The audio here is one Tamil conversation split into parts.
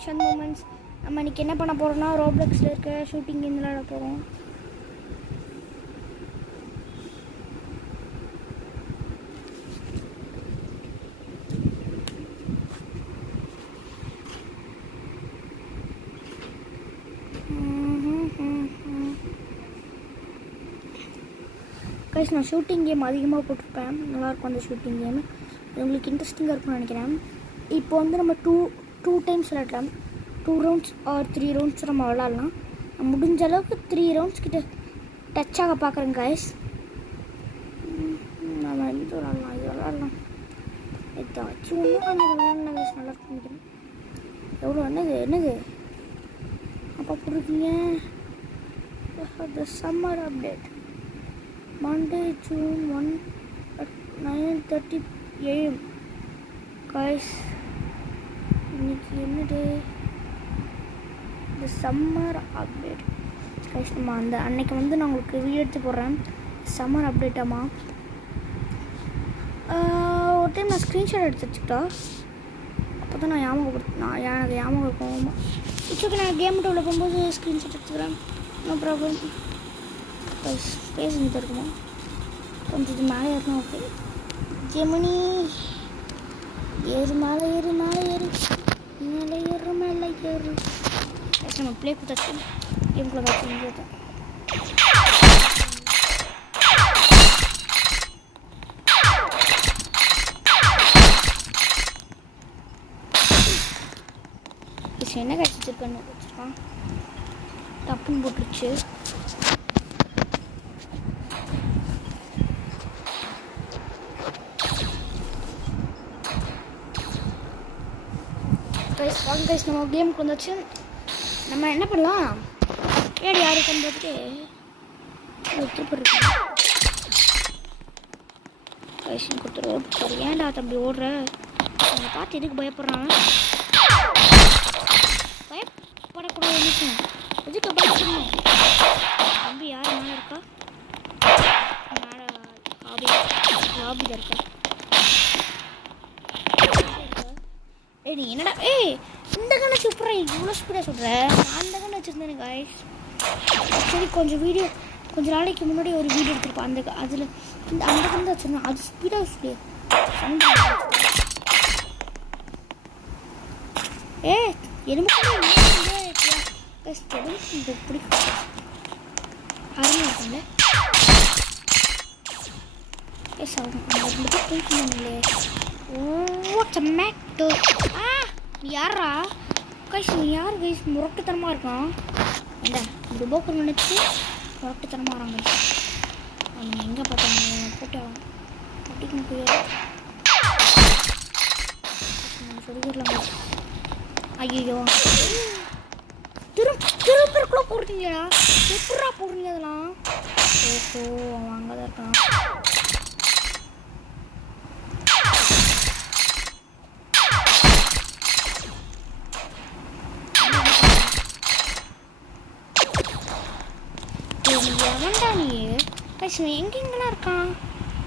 நிஷாந்த் மூமெண்ட்ஸ். நம்ம இன்றைக்கி என்ன பண்ண போகிறோம்னா ரோப்ளக்ஸில் இருக்க ஷூட்டிங் கேம் விளையாட போகிறோம். கைஸ் நான் ஷூட்டிங் கேம் அதிகமாக போட்டிருப்பேன். நல்லாயிருக்கும் அந்த ஷூட்டிங் கேம். அது உங்களுக்கு இன்ட்ரெஸ்டிங்காக இருக்கும்னு நினைக்கிறேன். இப்போ வந்து நம்ம டூ டைம்ஸ் விளையாடலாம். 2 ரவுண்ட்ஸ் ஆர் 3 ரவுண்ட்ஸ் நம்ம விளாட்லாம். முடிஞ்ச அளவுக்கு 3 ரவுண்ட்ஸ் கிட்ட டச் ஆக பார்க்குறேன் கைஸ். நம்ம இது விளாட்லாம் ஏதாச்சும் விளாட்லாம் கைஸ். நல்லா இருக்கும் நினைக்கிறேன். எவ்வளோ என்னது அப்போ போட்டிருக்கீங்க the summer update Monday, June 1 at 9:30 AM. Guys, இன்னைக்கு என்ன டே? இந்த சம்மர் அப்டேட் கைஸ். நம்ம அன்னைக்கு வந்து நான் உங்களுக்கு வீடியோ எடுத்து போடுறேன். சம்மர் அப்டேட்டாமா ஒரு டைம் நான் ஸ்க்ரீன்ஷாட் எடுத்து வச்சுக்கிட்டா அப்போ தான் நான் எனக்கு ஞாபகம் இருக்கும். ஓகே நான் கேம் உள்ள போகும்போது ஸ்க்ரீன்ஷாட் எடுத்துக்கிறேன். No problem. ஸ்பேஸ் இங்கே இருக்குமா? கொஞ்சம் இது மேலே ஏறணும். ஓகே ஜெமினி ஏறு மேலே ஏறு நம்ம ப்ளே கொடுத்தாச்சு. கேம்குள்ளே வச்சு முடிஞ்சுட்டேன். என்ன கழிச்சிருக்கேன்னு வச்சுருக்கான். டப்புன்னு போட்டுருச்சு. கைஸ் நம்ம கேமுக்கு வந்துச்சு. நம்ம என்ன பண்ணலாம்? ஏடி யாருக்கு வந்துட்டு திருப்பி கைஸ் கொடுத்துருவோம். சரி ஏன்டா தம்பி ஓடுற? அவங்க பார்த்து எதுக்கு பயப்படுறாங்க? பயப்படக்கூடாது. எதுக்கு பயப்படணும்? தம்பி யார் மேலே இருக்கா? மேலே லாபியில் இருக்கா? நீ என்னடா இந்த கண்ணை சூப்பரா இவ்வளோ ஸ்பீடாக சொல்கிறேன். நான் அந்த கண்ணை வச்சுருந்தேன் கைஸ். சரி கொஞ்ச நாளைக்கு முன்னாடி ஒரு வீடியோ எடுத்துருப்பேன். அதில் அந்த கண்ணை வச்சுருந்தேன். அது ஸ்பீடாக எலும்பு பிடிக்கும் அருமையாக இருக்கும்ல. தூக்கினாங்களே டொமேட்டோ. யாரா கைஸ்? நீ யார் கைஸ்? முரட்டுத்தனமாக இருக்கான். ஏண்டா இப்படி போக்கு நினச்சி முரட்டுத்தனமாக வராங்க கைஸ். அவங்க எங்கே பார்த்தாங்க போட்டு அப்படிக்கும் போய் சொல்லிடலாம். ஐயோ திருப்பருக்குள்ளே போடுறீங்களா? எப்படா போடுறீங்க அதெல்லாம்? ஓஹோ அவன் அங்கே தான் இருக்கான். எவன்டா நீ கைஸ்? எங்கெங்கெல்லாம் இருக்கான்?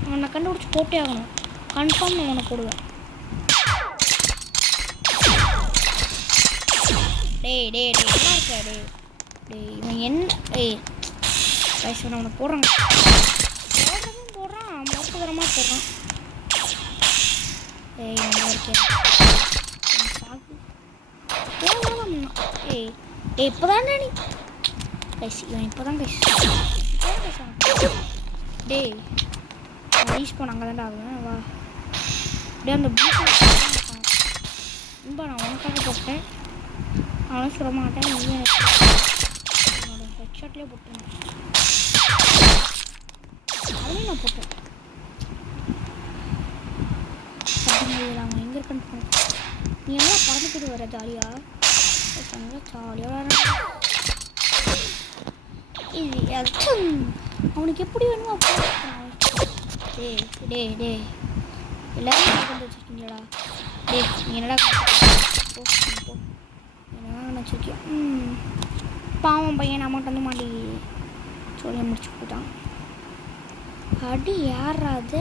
அவனை கண்டுபிடிச்சி போட்டே ஆகணும். கன்ஃபார்ம் நான் அவனை போடுவேன். டேய் நல்லா இருக்கா? டேய் இவன் என்ன கைஸ் அவனை போடுறாங்க. போடுறான் மொத்ததரமாக போடுறான். நல்லா இருக்கேன். இப்போதான் நீ கைஸ் இவன் இப்போதான் கைஸ் டேய் யூஸ் பண்ண அங்கே தான்டா ஆகுவேன். வா டே அந்த ரொம்ப நான் உனக்காக போட்டேன். அவனும் சொல்ல மாட்டேன். நீ என்னோட ஹெட்ஷாட்லேயே போட்டேன். அதையும் நான் போட்டேன். அவங்க எங்கே இருக்கான்னு நீ எல்லாம் பறந்துக்கிட்டு வர ஜாலியாக அவனுக்கு எப்படி வேணுமோ டே எல்லாரும் கொண்டு வச்சுருக்கீங்களா? நீ என்னடா என்னடா நினச்சிருக்கியா? பாவம் பையன் அமௌண்ட் வந்து மாட்டி சொல்லி முடிச்சு போயிட்டான். அடி யாராது?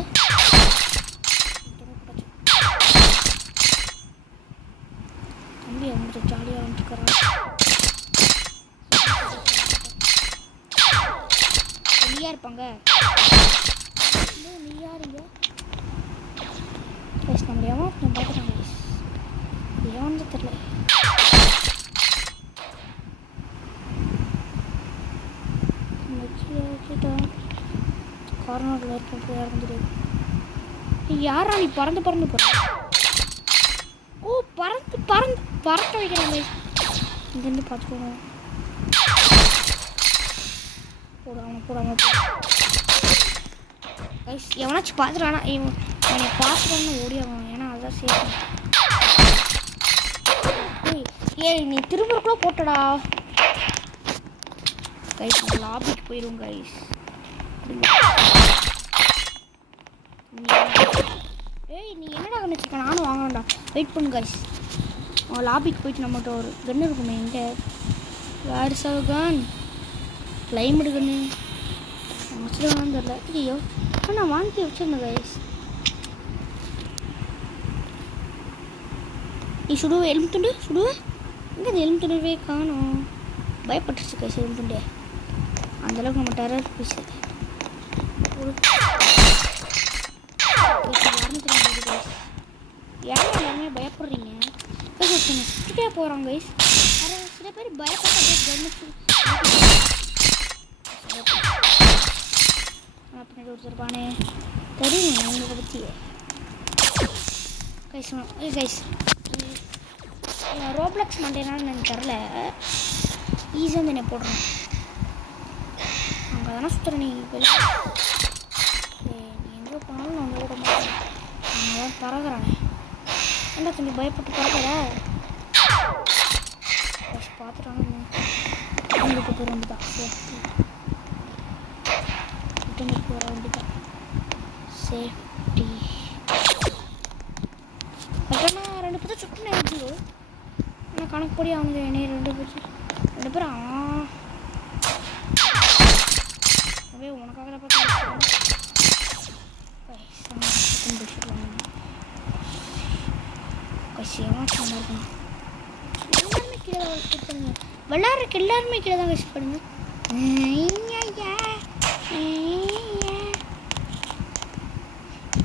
தம்பி அவங்க ஜாலியாக வந்துருக்கிறான். நீயா இருப்பாங்க நீ யாருங்க நம்ம ஏன் பார்த்துட்டாங்க ஏன்னு தெரியல. கார்னரில் இருக்க யாரும் தெரியாது. யாரா நீ பறந்து போகிற? ஓ பறக்க வைக்கிறாங்க. இங்கேருந்து பார்த்துக்கோங்க. போடாமல் எவனாச்சும் பார்த்துட்டானா என்னை பார்த்துட்டான்னு ஓடி ஆகணும். ஏன்னா அதுதான் சேஃப். ஏய் நீ திரும்புறக்குள்ள போட்டடா கைஸ். லாபிக்கு போயிடும் கைஸ். ஏய் நீ என்னடா கண்ணு வச்சுக்க? நானும் வாங்கணும்டா. வெயிட் பண்ணு கைஸ். அவன் லாபிக்கு போயிட்டு நம்மகிட்ட ஒரு கன்று இருக்குமே. எங்கே வேறு சார் கன் கிளைமேட் கன்று வச்சுருவான்னு தெரியல. ஐயோ நான் வாங்கி வச்சுருந்தேன் கைஸ். நீ சுடுவே எலும்பு துண்டு சுடுவேன். இங்கே அந்த எலும்பு துண்டுவே காணும். பயப்பட்டுருச்சு கைஸ் எலும்பு துண்டு. அந்தளவுக்கு நம்ம டெரர் பீஸ் எல்லாருமே பயப்படுறீங்க கைஸ். சுட்டுட்டே போகிறாங்க கைஸ். சில பேர் பயப்பட்டு பின்னாடி ஒருத்தருப்பானே தெரியும் உங்களை பற்றி கைஸ். கைஸ் ரோப்ளக்ஸ் மண்டேனான்னு எனக்கு தெரில. ஈஸியாக தானே போடுறேன். அங்கே தானே சுற்றுறேன். நீ எங்கே போனாலும் நான் ஓட மாட்டேன். நான் தான் பறகுறானே. என்ன கொஞ்சம் பயப்பட்டு பறக்கிற பார்த்துட்டாங்க. அவங்களுக்கு போகிற வண்டி தான் சேஃப்டி. போகிற வண்டி தான் சேஃப்டி. கரெக்டாக 2 பேரும் சுட்டு நேரத்தில் ஆனால் கணக்குப்படி அவனுங்க என்னைய 2 பேரும் அப்படியே உனக்காக தான் பார்த்து கசியமாக சும்மா இருக்கணும். எல்லாருமே கீழே பண்ணுங்க. விளையாடுறதுக்கு எல்லாருமே கீழே தான் கஷ்ட பண்ணுங்க.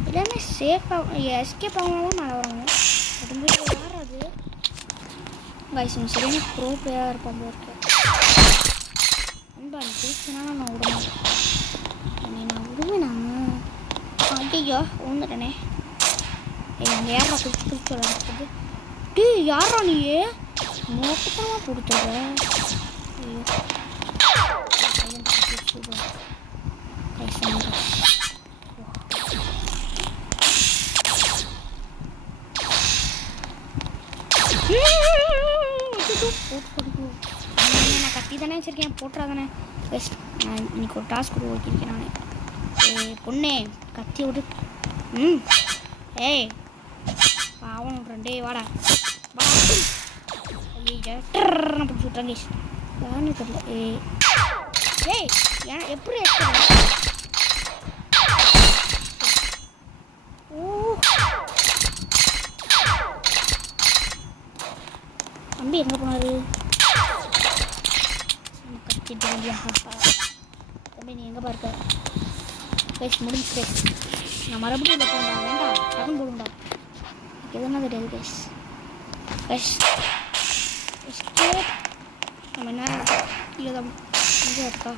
எல்லாமே சேஃபாக எஸ்கேப் ஆகணும் மேலே வராங்க. அது மாதிரி விளையாடுறது கைஸ் சரியான ப்ரோ பிளேயராக இருப்பாங்க. இருக்கு அன்பா நீ பேசினாலும் நான் விடுவேன். நான் விடுவேண்ணா. ஐயோ உந்துட்டனே. எங்கள் யாரா குடிச்சு விளையாடுறது? டீ யாரா நீயே மோட்டமாக கொடுத்துட்ற? ஐயோ நான் கத்தி தானே வச்சுருக்கேன். போட்டுறாதானே பெஸ்ட். நான் இன்னைக்கு ஒரு டாஸ்க் கூட ஓட்டிருக்கேன் நான். பொண்ணே கத்தி விட்டு ஏய் பாவம் விட்றேன். வாடா ஐயா பிடிச்சி விட்றேன் கேஷ். யாருன்னு தெரியல. ஏய் ஏன் எப்படி தம்பி எங்கே போனாரு? கத்திட்டு தம்பி நீ எங்கே பாருக்க? கைஸ் முடிஞ்சு கைஸ். நான் மறுபடியும் இல்லை போண்டா. வேண்டாம் டக்குன்னு போடுண்டா. எதுனா தெரியாது கைஸ். கைஸ் நம்ம என்ன இல்லை தான் இங்கே இருக்கா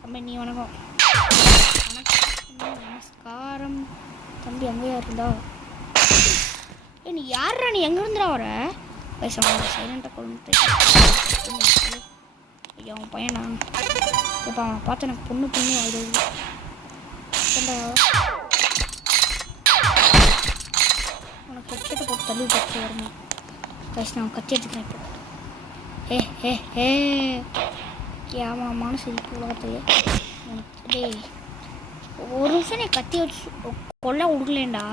தம்பி? நீ வணக்கம். நமஸ்காரம் தம்பி. அங்கேயா இருந்தா? நீ யாரா? நீ எங்கே இருந்துடா வர? பேசுவாங்க சைலண்டாக கொண்டு. ஐயா அவன் பையனா? இப்போ அவனை பார்த்து எனக்கு பொண்ணு ஆயிடுது. உனக்கு ஹெட்செட்டை போட்டு தள்ளி வச்சு வரணும் கைஸ். நான் கத்தி எடுத்துக்கிறேன் இப்போ. கேவலமான சிரிப்பு உலகத்தையே உனக்கு. டேய் ஒரு நிமிஷம் நீ கத்தி வச்சு கொல்ல விடுக்கலேண்டா.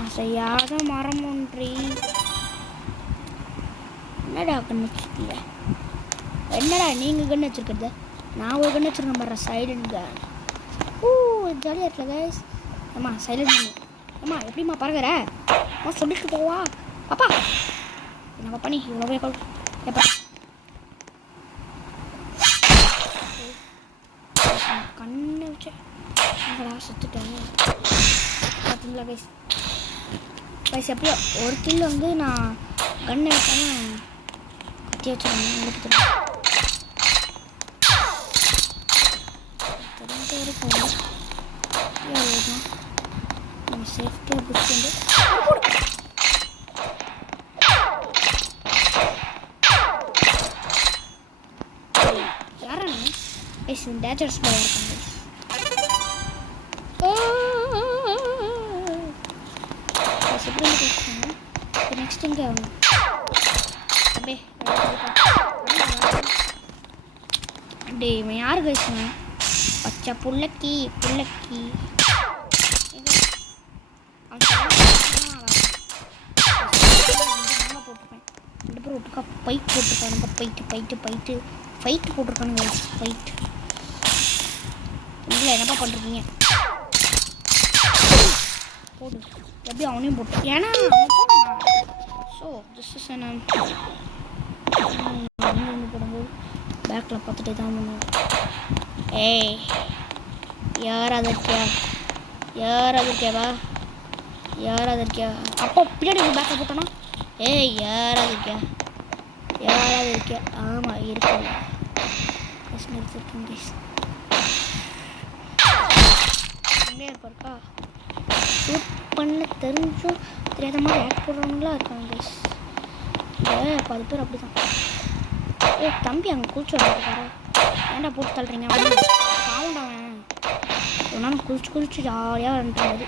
அசையாத மரம் ஒன்றி என்னடா கண்ணு வச்சுருக்கீங்க? என்னடா நீங்கள் கண்ணு வச்சுருக்கிறது? நான் ஒரு கண்ணு வச்சுருக்கேன் பாரு சைலண்ட் கன். ஓ ஜாலியாக இருக்குல்ல கைஸ். அம்மா சைலண்ட் பண்ணு. அம்மா எப்படிம்மா பறகுற? அம்மா சொல்லிட்டு போவா பாப்பா. என்ன பண்ணி இவ்வளோ போய் எப்பா கண்ணை வச்சு சுற்றுட்டேன் பார்த்தீங்களா கைஸ். கைஸ் எப்படியோ ஒரு கில் வந்து நான் கண்ணை வைக்காமல் கட்டி வச்சுருக்கேன். உங்களுக்கு தெரிஞ்ச வரைக்கும் நம்ம சேஃப்டியாக பிடிச்சி வந்து யாரானு கைஸ் டேஞ்சரஸ் பாயாக இருக்காங்க. நெக்ஸ்ட் இங்கே ஆகணும் அப்படியே டே இவன் யார் கைஸ்னா பச்சை புள்ளக்கி புள்ளக்கி போட்டிருப்பேன் 2 பேரும் ஒட்டுக்கா பைட் போட்டிருக்கானுங்க. ஃபைட்டு போட்டிருக்கானுங்க ஃபைட். இல்லை என்னப்பா பண்ணுறீங்க போடு எப்படி அவனையும் போட்டு ஏன்னா ஸோ திஸ் இஸ் என்ன போடும்போது பேக்கில் பார்த்துட்டே தான் பண்ணுவோம். ஏய் யாராவது இருக்கியாவா யாராவது இருக்கியா அப்போ பின்னாடி பேக்கில் போட்டோன்னா ஏய் யாராவது இருக்கியா ஆமாம் இருக்கேன் எங்கே இருப்பாருக்கா ஷூட் பண்ண தெரிஞ்சும் தெரியாத மாதிரி ஆக்ட் போடுறவங்களாம் இருக்காங்க கைஸ். இந்த 10 பேர் அப்படி தான். ஓ தம்பி அங்கே குளிச்சு வர்றாரு ஏன்டா போட்டு தள்ளுறீங்க பாவண்டாவன் ஒரு நாள் குளிச்சு ஜாலியாக விளாண்டுருக்காது.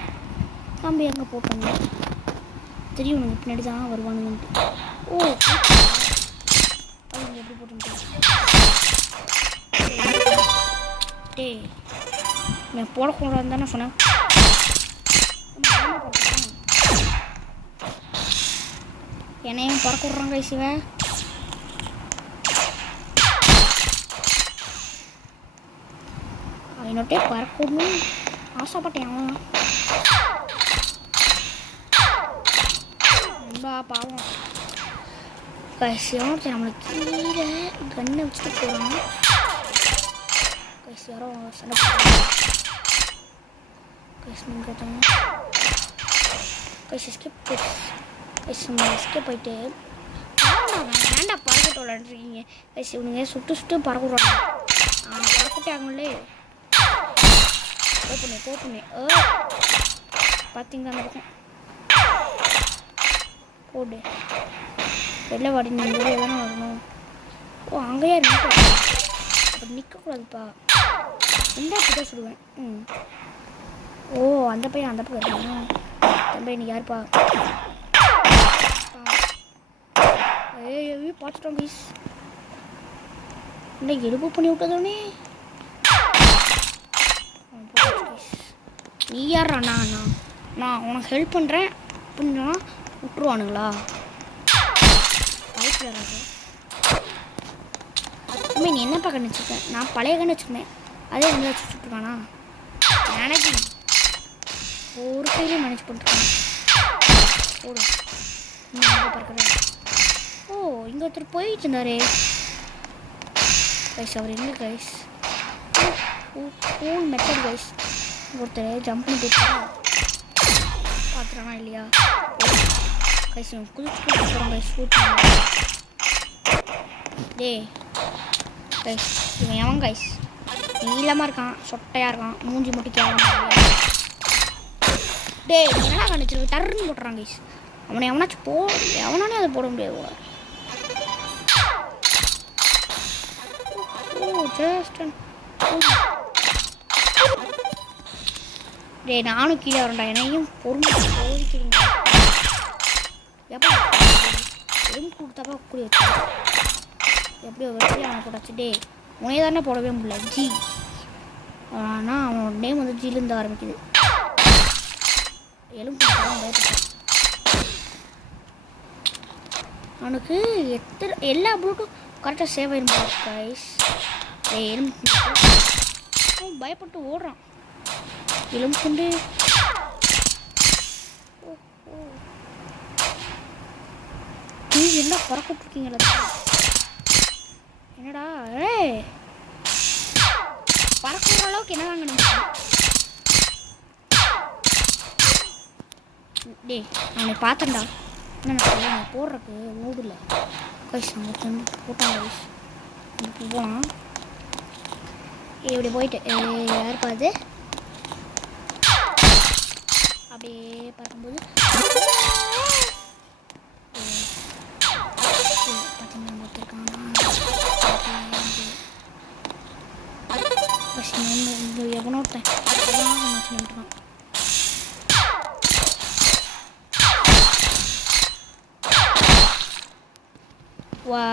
தம்பி அங்கே போட்டாங்க தெரியும் உனக்கு பின்னாடி தான் வருவானுங்கன்ட்டு. ஓ அது எப்படி போட்டு டே நான் போடக்கூடாதுன்னு தானே சொன்னேன். என்னையும் பறக்க விட்றாங்க கைசிவன். அவனோட்டே பறக்கணும்னு ஆசைப்பட்டேன். அவன் ரொம்ப பாவம் கைசிவன் நம்மளுக்கு கீழே கண்ணை வச்சுட்டு போகிறான். கைசி யாரோ சண்டை கைசி கேட்டாங்க. கைசி ஸ்கிப் போயிட்டு ஏன்டா பறக்கிட்டு விளாண்டுருக்கீங்க கைசி இவனுங்க சுட்டு பறக்க விட்றாங்க. பறக்கிட்டே ஆகும்லே கோப்புனே பார்த்தீங்களா அந்த பக்கம் போடு வெளில வாடி நீங்கள் தானே வரணும். ஓ அங்கேயா நிற்க அப்படி நிற்கக்கூடாதுப்பா இந்த அப்படி தான் சொல்லுவேன். ஓ அந்த பையன் அந்த பக்கம் இருக்காங்க. தம்பி நீ யாருப்பா ஏய் பார்த்துட்டோம் கைஸ். இன்னைக்கு எடுப்பு பண்ணி விட்டதோனே நீ யாரா நான் உனக்கு ஹெல்ப் பண்ணுறேன் அப்படின்னா விட்டுருவானுங்களா அதுமே நீ என்னப்பா கண்ணு வச்சுருக்கேன் நான் பழைய கண்ணு வச்சுருந்தேன் அதே வந்து வச்சு சுட்டுருக்கானா மேனேஜ் ஒரு கையிலே மேனேஜ் பண்ணிருக்கான். ஓடு பறக்கிறேன். ஓ இங்கே ஒருத்தர் போயிட்டு இருந்தாரே கைஸ் அவர் எங்கே கைஸ் கூல் மெத்தட் கைஸ். ஒருத்தர் ஜம்ப் பண்ணி போயிட்டா பார்க்குறானா இல்லையா கைஸ் குதிச்சு போகிறோம் கைஸ் ஷூட் டே கைஸ் இவன் எவன் கைஸ் நீளமாக இருக்கான் சொட்டையாக இருக்கான் மூஞ்சி மட்டும் கேட்க டே என்ன கணிச்சிருக்கு டர்ன்னு போட்டுறான் கைஸ். அவனை எவனாச்சும் எவனானே அதை போட முடியாது. ஜஸ்ட் டே நானும் கீழே வரேன்டா என்னையும் பொறுமை போதிக்கிறீங்க எப்போ எதுவும் கொடுத்தாப்பா கூடி வச்சு எப்படியோ வச்சு அவனை போட்டாச்சு. டே உனையே தானே போடவே முடியல ஜி ஆனால் அவனோட நேம் வந்து ஜிலேருந்து ஆரம்பிக்குது. எலும்பு பயப்பட்டான் அவனுக்கு எல்லா புல்லட்டும் கரெக்டாக சேவ் ஆயிருந்தா கைஸ். அவன் பயப்பட்டு ஓடுறான். எலும்பு துண்டு. என்ன பறக்கிட்டுருக்கீங்களா? என்னடா பறக்கிற அளவுக்கு என்ன வாங்கணும்? டே அவனை பார்த்தேன்டா. என்ன போடுறக்கு ஓடல கைஸ். அவங்க போட்டாங்க கைஸ். இதுக்கு போகலாம். இப்படி போயிட்டு யார் பாது அப்படியே பார்க்கும்போது பார்த்தீங்கன்னா ஒருத்தருக்கானா எவனோ ஒருத்தன் சொல்லிட்டுருக்கான். வா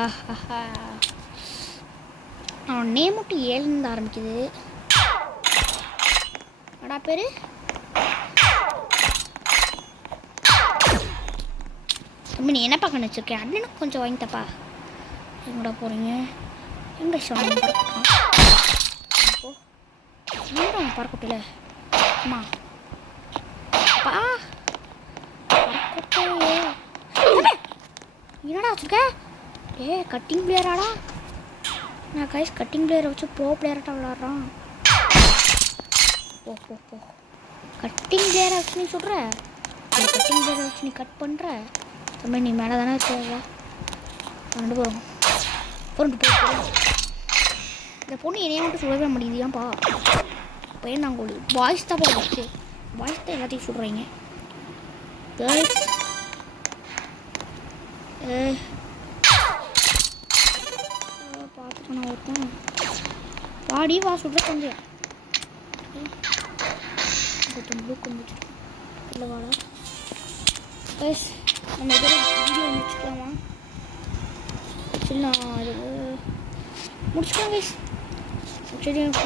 அவன் நேம் மட்டும் 7 ஆரம்பிக்குது. அடா பேரு நீ என்ன பார்க்க வச்சிருக்கேன்? அண்ணனுக்கு கொஞ்சம் வாங்கிட்டப்பா. எங்கடா போகிறீங்க? எங்கே ஷான் பறக்கான்? அவன் பறக்கட்டில அம்மா அப்பா பறக்கட்டே. என்னடா வச்சுருக்க? கட்டிங் பிளேயராடா. நான் கைஸ் கட்டிங் பிளேயரை வச்சு ப்ரோ பிளேயர்கிட்ட விளாட்றான். ஓ போ போ கட்டிங் பிளேயரை வச்சு நீ சொல்கிற? கட்டிங் பிளேயரை வச்சு நீ கட் பண்ணுற தம்பி. நீ மேலே தானே வச்சுருவா. 2 பேரும் பொருண்டு போய் இந்த பொண்ணு என்னைய மட்டும் சொல்லவே முடியுது. ஏன்ப்பா பையன் நாங்கள் ஒரு பாய்ஸ் தான் போச்சு. பாய்ஸ் தான் எல்லாத்தையும் சொல்கிறீங்க. கேர்ள்ஸ் பார்த்துட்டு நான் ஒருத்தன் வாடி வா சொல்கிற கொஞ்சம் ப்ளூ கொஞ்சம் இல்லை வாடா கைஸ். நம்ம இதோட வீடியோ முடிச்சுக்கலாமா? சரி நான் இது முடிச்சுக்கலாம் கைஸ். சரி என்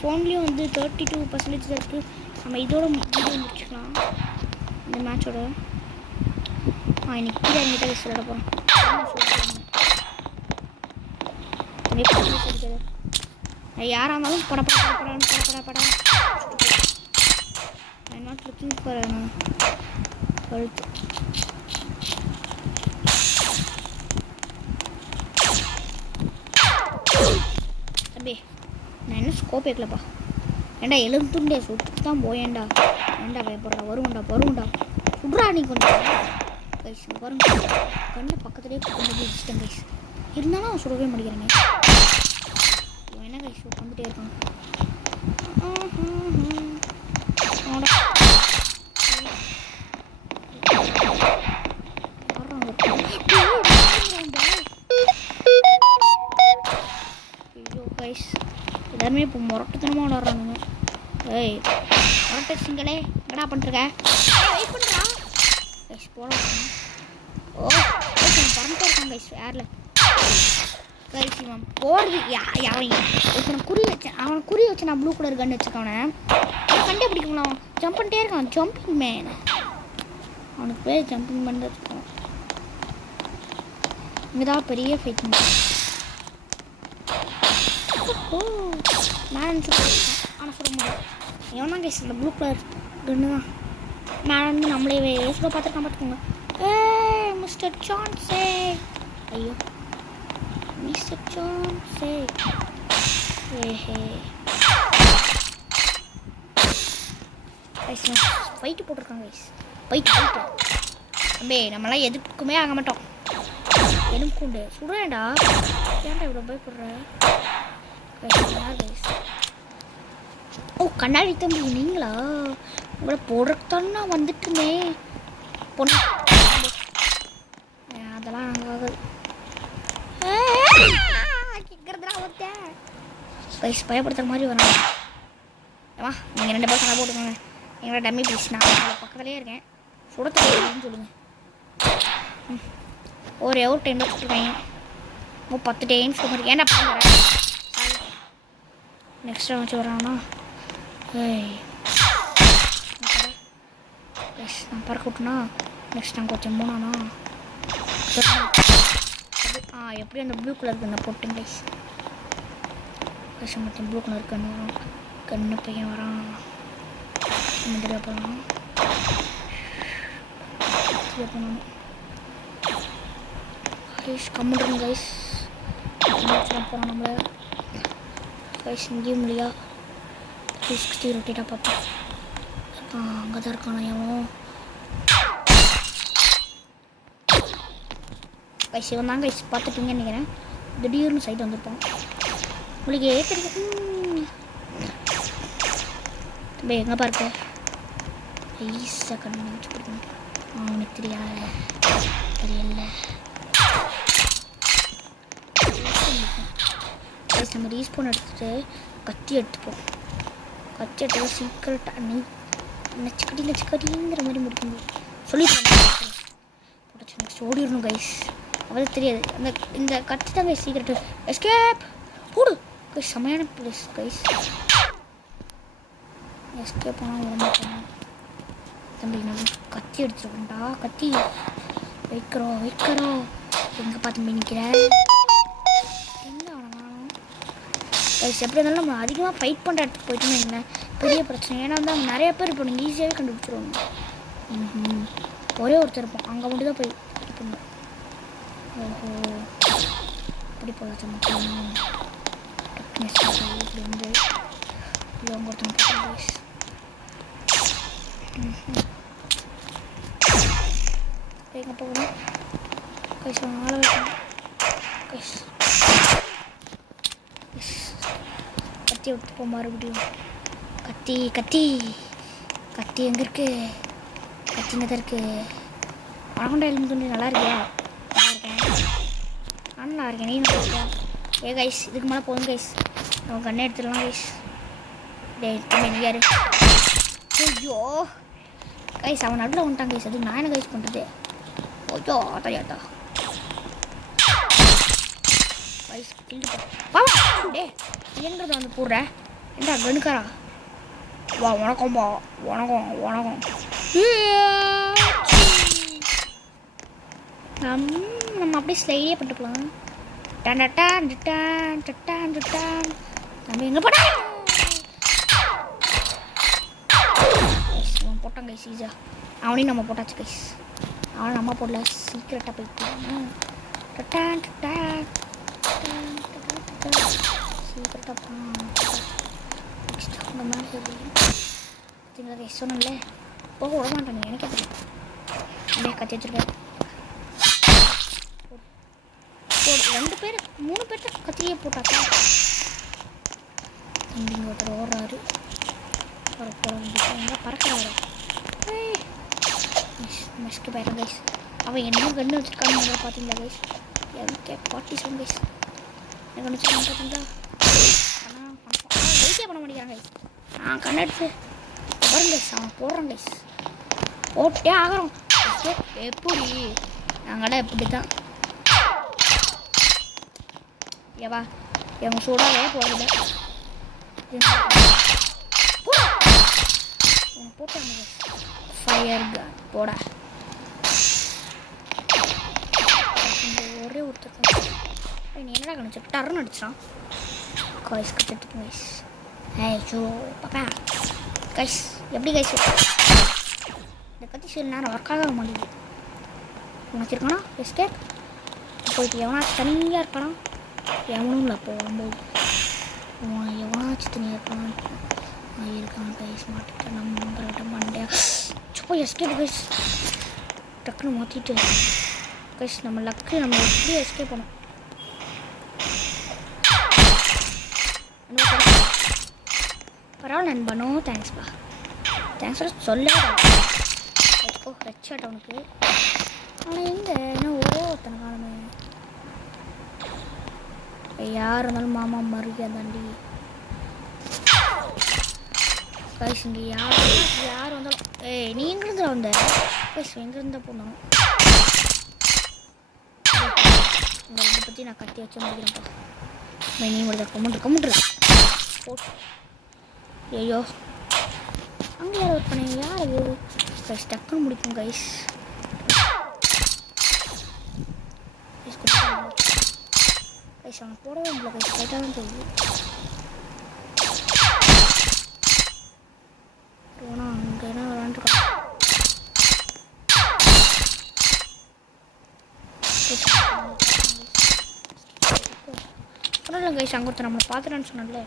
ஃபோன்லேயும் வந்து 32% இருக்குது. நம்ம இதோட வீடியோ முடிச்சுக்கலாம் இந்த மேட்சோட. இன்னைக்கு கீழே என்கிட்ட கைஸ் சொல்ல போகிறேன். யாராக இருந்தாலும் படப்படா I'm not looking for a health. தம்பி நான் என்ன ஸ்கோப் வைக்கலப்பா. ஏண்டா எலும்புண்டே சுட்டு தான் போயேண்டா. ஏண்டா பயப்படுறா? வருண்டா சுட்றா நீ கொஞ்சம் கைஸ். பாருங்க கண்ணை பக்கத்துலேயே கொண்டு போய் வச்சுட்டேன் கைஸ். இருந்தாலும் அவன் சுடவே முடிக்கிறேங்க. என்ன கைஸ் வந்துட்டே இருக்கான். ஐயோ கைஸ் எல்லாருமே இப்போ முரட்டுத்தனமாக விளாட்றானுங்க. முரட்டு சிங்களே என்னடா பண்ணிருக்க? வெயிட் பண்ணுறா கைஸ் போகலாம். ஓ பறந்துட்டே இருக்கான் கைஸ் ஏரில். கைஸ் இவன் போடுறது அவன் குறி வச்சு நான் ப்ளூ கலர் கன் வச்சுருக்கவனை கண்டே பிடிக்கணும். அவன் ஜம்ப் பண்ணிட்டே இருக்கான். Jumping man. அவனுக்கு பேர் ஜம்பிங் மேன் தான் வச்சுருக்கான். இங்கே தான் பெரிய ஃபைட் மேலே ஆனால் சொல்ல முடியும். எவனா கைஸ் இந்த ப்ளூ கலர் கன்னு தான் மேலே வந்து நம்மளே சுட பார்த்துருக்கான். பார்த்துக்கோங்க. மிஸ்டர் ஜான்சே. ஐயோ மிஸ்டர் ஜான்சே. கைஸ் ஃபைட்டு போட்டிருக்காங்க கைஸ். ஃபைட்டு தம்பி நம்மளாம் எதுக்குமே ஆக மாட்டோம். எனக்கு உண்டு சுடுறேன்டா. ஏன்டா இவ்வளோ பயப்படுற? கைஸ் ஓ கண்ணாடி தம்பி நீங்களா? உங்களை போடுறதுக்கு நான் வந்துட்டுமே பொண்ணு. அதெல்லாம் நாங்கள் கேட்குறதுலாம் ஒருத்தேன் கைஸ் பயப்படுத்துற மாதிரி வராங்க. ஏமா நீங்கள் 2 பேர் சண்டை போட்டுக்கோங்க. எங்களோட டம்மி பீஸ் நான் பக்கத்துலேயே இருக்கேன். சுடத்துக்கு சொல்லுங்கள். ஒரே ஒரு டைம் வச்சுருக்கேன். 10 டைம்ஸ் மாதிரி ஏன்டா பண்ணுறேன். நெக்ஸ்ட் வச்சு வரானா? நான் பறக்க விட்டுனா நெக்ஸ்ட் நான் கொஞ்சம் போனானா எப்படி அந்த ப்ளூ கலர் கண்ணை போட்டேன் கைஸ். கைஸ் மட்டும் ப்ளூ கலர் கண்ணு வரும். கண்ணு பையன் வரான். முன்னாடியாக போகலாம். போகணும் கைஸ். கம்முன்னு கைஸ். போகிறோம் நம்மளை கைஸ். இங்கேயும் இல்லையா? 360 ரொட்டேட்டாக பார்ப்போம். அங்கே தான் இருக்கானா எவன்? கைஸ் இவன் தான் கைஸ். பார்த்துப்பீங்கன்னு நினைக்கிறேன். திடீர்னு சைடு வந்திருப்பான். உங்களுக்கு தெரியும் தம்பி எங்கே பார்க்க? ஈஸாக கண்ணு வச்சு கொடுக்கணும். அவனுக்கு தெரியாது தெரியல. கைஸ் நம்ம ரீஸ்போன் எடுத்துகிட்டு கத்தி எடுத்துப்போம். கத்தி எடுத்து சீக்கிரட்டாக நச்சுக்கட்டிங்கிற மாதிரி முடிக்கும் சொல்லிடுறேன். போட்டு நெக்ஸ்ட் ஓடிடணும் கைஸ். அவளுக்கு தெரியாது அந்த இந்த கத்தி தான் கைஸ் சீக்கிரட்டு. எஸ்கேப் போடு கைஸ். செமையான பிளேஸ் கைஸ். எஸ்கேப் ஆனால் விட மாட்டேன் தம்பி. நம்ம கத்தி எடுத்துருக்கோம்டா. கத்தி வைக்கிறோம். எங்கே பார்த்து போய் நிற்கிறேன்? எங்கே ஆனாலும் கைஸ் எப்படி இருந்தாலும் நம்ம அதிகமாக ஃபைட் பண்ணுற இடத்துக்கு போயிட்டோம்னு வைங்களேன் பெரிய பிரச்சனை. ஏன்னா வந்து அவங்க நிறைய பேர் இப்போ நீங்கள் ஈஸியாகவே கண்டுபிடிச்சிருவாங்க. ஒரே ஒருத்தர் இருப்போம். அங்கே மட்டும் தான் போய் இருக்கணும். ஓஹோ அப்படி போகலாம் மட்டும். இப்படி வந்து அவங்க ஒருத்தவங்க கைஸ். எங்கே போகணும் கைஸ்? ஆள வைக்கணும் கைஸ். கத்தி எடுத்துப்போம் மறுபடியும். கத்தி எங்கே இருக்கு? கத்தி இங்கே தான் இருக்கு. வணக்கம் டைலிங் துணி நல்லா இருக்கியா? நல்லா இருக்கேன். நீ நல்லா இருக்கியா? ஏ கைஸ் இதுக்கு மேலே போதும் கைஸ். நம்ம கண்ணை எடுத்துடலாம் கைஸ். டே யாரு? ஐயோ கைஸ் அவன் நடுவில் வந்துட்டான் கைஸ். அது நான் என்ன கைஸ் பண்ணுறது? ஓய்யோ ஆட்டா கைஸ் கில்லிட்டா. டே எங்கிறத வந்து போடுறேன். ஏண்டா கணுக்காரா? வா வணக்கம்பா. வணக்கம். நம்ம அப்படியே ஸ்லைடே பண்ணிட்டுக்கலாம். நம்ம எங்கே போட்டா? அவன் போட்டான் கைஸ் ஈஸியாக. அவனையும் நம்ம போட்டாச்சு கைஸ். அவனை நம்ம போடல. சீக்கிரட்டாக போயிட்டு சீக்கிரட்டாக நெக்ஸ்ட் அந்த மாதிரி பார்த்தீங்களா கைஸ்? சொன்னல போக விட மாட்டானு எனக்கே தெரியும். அப்படியே கத்தி வச்சுருக்கேன். 2 பேர் 3 பேர்த்த கத்திரியே போட்டாக்கா. தம்பிங்க ஒருத்தர் ஓடுறாரு. பறக்கிறாரு. மெஸ்க்கு போயிடும் கைஸ். அவன் என்ன கண்ணு வச்சுருக்கான்னு பார்த்தீங்களா கைஸ்? எனக்கு 47 கைஸ். என்ன கண்ணு வச்சுருக்கான்னு பார்த்தீங்களா? வெயிட்டே பண்ண மாட்டேங்கிறான் கைஸ். கண்ணு எடுத்து வரும் கைஸ். அவன் போடுறான் கைஸ். போட்டே ஆகிறோம். எப்படி நாங்களாம் எப்படி தான் ஏவா எங்கள் சூடாவே போடுறது போட்டாங்க. ஃபயர் கன் போட ஒரே ஒருத்தர் நீ என்னடா கணிச்சு டர்னு அடிச்சான். கைஸ் கற்றுட்டு கைஸ். ஷோ பாப்பா கைஸ் எப்படி கைஸ் இந்த கத்தி சில நேரம் ஒர்க் ஆக மாட்டேங்குது. உனச்சிருக்கானா எஸ்கேப் போயிட்டு எவனாச்சும் தனியாக இருக்கானா? எவனும் இல்லை அப்போ வரும்போது எவனாச்சும் தனியாக இருக்கான் கைஸ். மாட்டிக்கிட்ட நம்ம கிட்ட மண்டையா சும்மா எஸ்கேப் கைஸ். டக்குன்னு மாற்றிட்டு கைஸ் நம்ம லக்கு நம்ம எப்படி எஸ்கேப் பண்ணோம். பரவாயில்ல நண்பனோ தேங்க்ஸ்ப்பா. தேங்க்ஸ் சொல்லவே வச்சுக்கோ ரெச்சாட் அவனுக்கு. ஆனால் எங்கே இன்னும் ஒரே ஒருத்தனை காணுமே. யார் இருந்தாலும் மாமா மருகியா தாண்டி கைஸ். இங்கே யார் வந்தாலும் நீ எங்கேருந்து வந்த கைஸ்? எங்கேருந்தா போனோம் இந்த 2 பற்றி நான் கத்தி வச்சு முடிக்கிறேன்ப்பா. நீ முடிஞ்ச கம்முட்ரு போட்டு. ஐயோ அங்கே யார் ஒர்க் பண்ணீங்க? யார் அது கைஸ்? டக்குன்னு முடிக்கும் கைஸ். கைஸ் அவன் போடவே இல்லை கைஸ் லைட்டாக தான் தெரியுது போனால் அங்கே என்ன விளாண்டுருக்கான் பரவாயில்ல கைஸ் அங்கே ஒருத்தர் நம்மளை பார்த்துட்டான்னு சொன்னல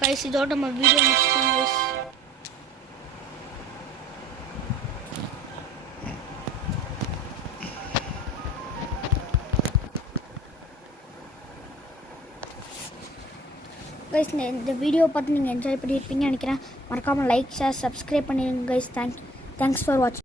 கைஸ் இதோட நம்ம வீடியோ முடிச்சிட்டோம் கைஸ் கைஸ் இந்த வீடியோ பார்த்து நீங்கள் என்ஜாய் பண்ணியிருப்பீங்கன்னு நினைக்கிறேன் மறக்காமல் லைக் ஷேர் சப்ஸ்கிரைப் பண்ணிடுங்க கைஸ் தேங்க்ஸ் ஃபார் வாட்சிங்